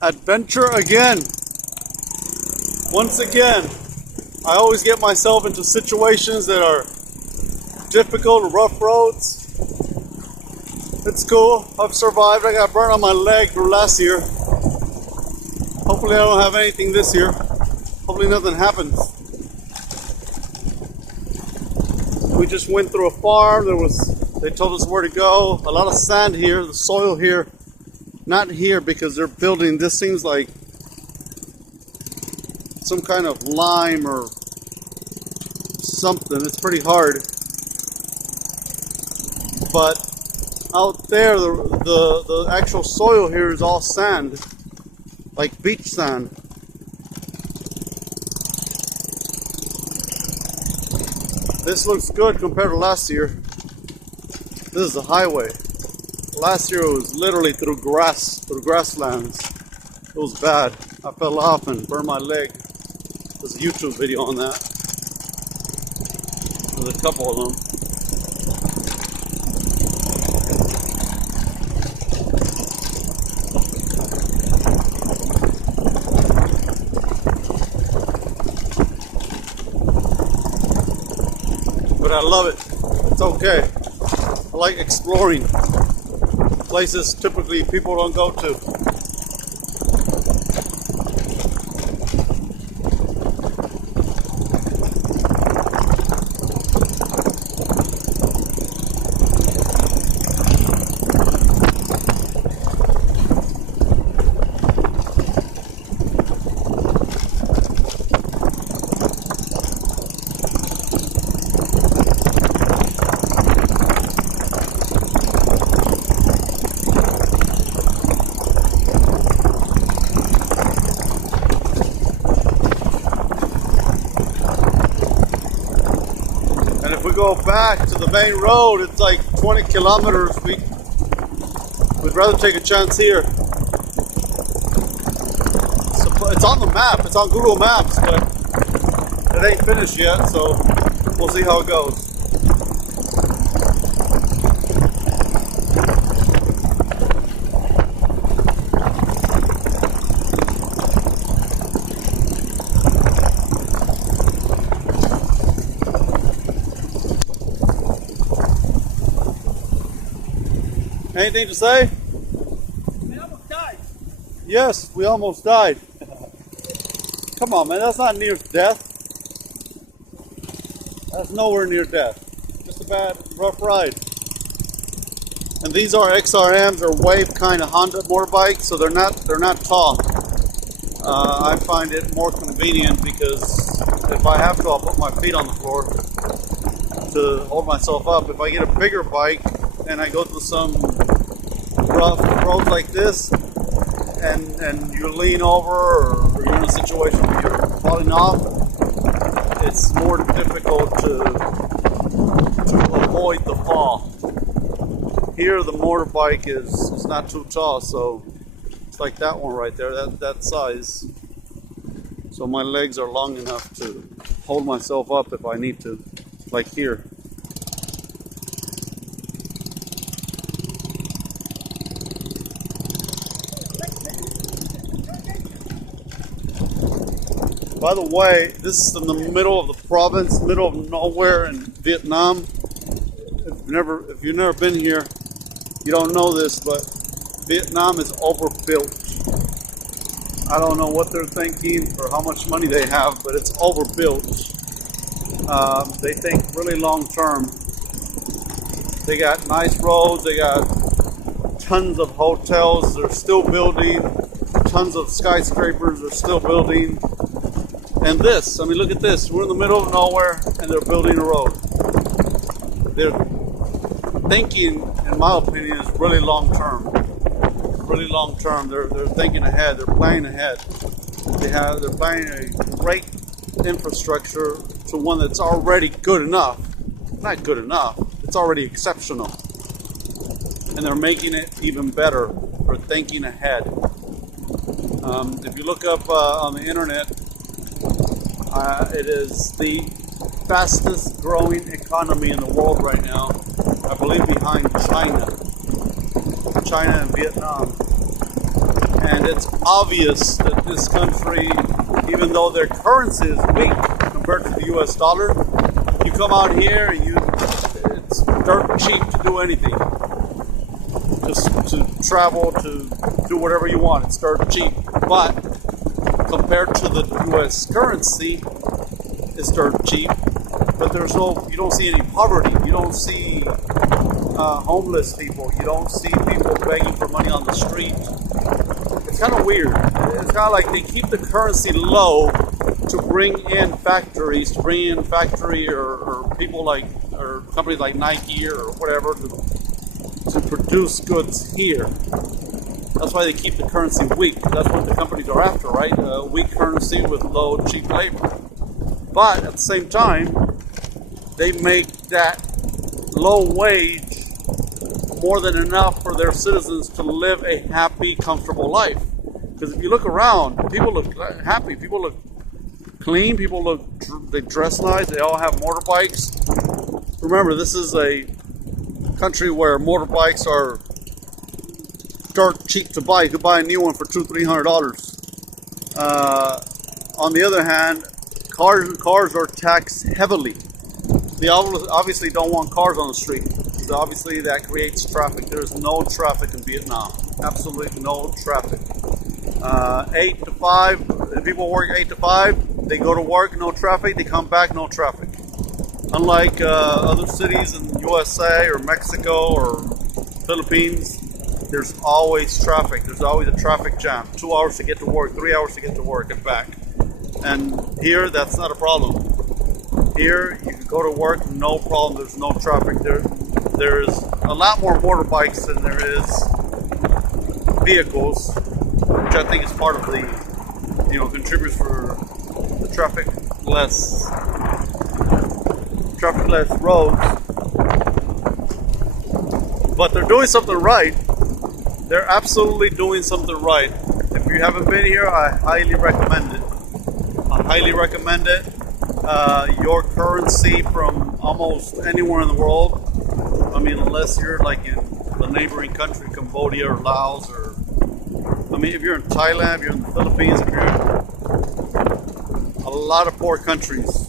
Adventure again. Once again, I always get myself into situations that are difficult, rough roads. It's cool. I've survived. I got burnt on my leg for last year. Hopefully I don't have anything this year. Hopefully nothing happens. We just went through a farm. They told us where to go. A lot of sand here. The soil here. Not here because they're building. This seems like some kind of lime or something. It's pretty hard. But out there, the actual soil here is all sand, like beach sand. This looks good compared to last year. This is a highway. Last year it was literally through grasslands. It was bad. I fell off and burned my leg. There's a YouTube video on that. There's a couple of them. But I love it. It's okay. I like exploring places typically people don't go to. Go back to the main road, it's like 20 kilometers. We'd rather take a chance here. So it's on the map, it's on Google Maps, but it ain't finished yet, so we'll see how it goes. Anything to say? We almost died. Yes, we almost died. Come on, man, that's not near death. That's nowhere near death. Just a bad, rough ride. And these are XRMs or wave kind of Honda motorbikes, so they're not tall. I find it more convenient because if I have to, I'll put my feet on the floor to hold myself up. If I get a bigger bike and I go through some rough roads like this, and you lean over, or you're in a situation where you're falling off, it's more difficult to avoid the fall. Here the motorbike is not too tall, so it's like that one right there, that size. So my legs are long enough to hold myself up if I need to, like here. By the way, this is in the middle of the province, middle of nowhere in Vietnam. If you've never been here, you don't know this, but Vietnam is overbuilt. I don't know what they're thinking or how much money they have, but it's overbuilt. They think really long term. They got nice roads, they got tons of hotels, they're still building, tons of skyscrapers, they're still building. And this, I mean, look at this. We're in the middle of nowhere and they're building a road. They're thinking, in my opinion, is really long term. Really long term. They're thinking ahead. They're planning ahead. They're planning a great infrastructure to one that's already good enough. Not good enough. It's already exceptional. And they're making it even better. They're thinking ahead. If you look up on the internet, it is the fastest growing economy in the world right now, I believe behind China and Vietnam. And it's obvious that this country, even though their currency is weak compared to the US dollar, you come out here, it's dirt cheap to do anything. Just to travel, to do whatever you want, it's dirt cheap. But compared to the US currency, it's dirt cheap. But you don't see any poverty. You don't see homeless people. You don't see people begging for money on the street. It's kind of weird. It's kind of like they keep the currency low to bring in factories, or people or companies like Nike or whatever to produce goods here. That's why they keep the currency weak. That's what the companies are after, right? Weak currency with low, cheap labor. But at the same time, they make that low wage more than enough for their citizens to live a happy, comfortable life. Because if you look around, people look happy, people look clean, they dress nice, they all have motorbikes. Remember, this is a country where motorbikes are dirt cheap to buy. You could buy a new one for $200-300. On the other hand, cars are taxed heavily. They obviously don't want cars on the street. So obviously that creates traffic. There's no traffic in Vietnam. Absolutely no traffic. 8 to 5, people work 8 to 5. They go to work, no traffic. They come back, no traffic. Unlike other cities in USA or Mexico or Philippines, there's always traffic. There's always a traffic jam. 2 hours to get to work, 3 hours to get to work and back. And here, that's not a problem. Here, you can go to work, no problem. There's no traffic. There's a lot more motorbikes than there is vehicles, which I think is part of the, contributes for the traffic-less roads. But they're doing something right. They're absolutely doing something right. If you haven't been here, I highly recommend it. I highly recommend it. Your currency from almost anywhere in the world, I mean, unless you're like in the neighboring country, Cambodia or Laos, or if you're in Thailand, if you're in the Philippines, if you're in a lot of poor countries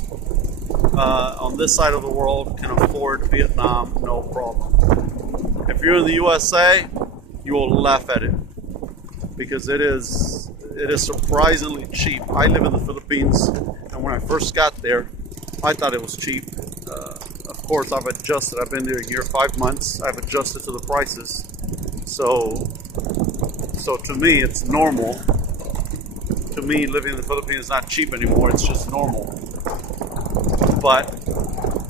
on this side of the world can afford Vietnam, no problem. If you're in the USA, you will laugh at it because it is surprisingly cheap. I live in the Philippines, and when I first got there, I thought it was cheap. Of course, I've adjusted. I've been there a year, 5 months. I've adjusted to the prices. So to me, it's normal. To me, living in the Philippines is not cheap anymore. It's just normal. But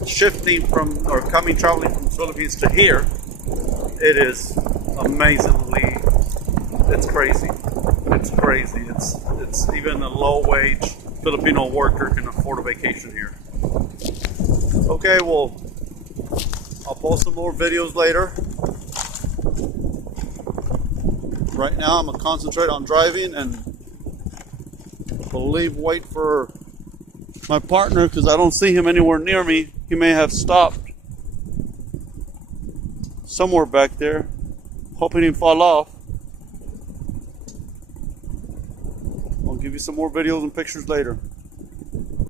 traveling from the Philippines to here, it is amazingly, it's crazy. It's crazy. It's even a low-wage Filipino worker can afford a vacation here. Okay, well, I'll post some more videos later. Right now, I'm gonna concentrate on driving and wait for my partner because I don't see him anywhere near me. He may have stopped somewhere back there, hoping he'd fall off. I'll give you some more videos and pictures later.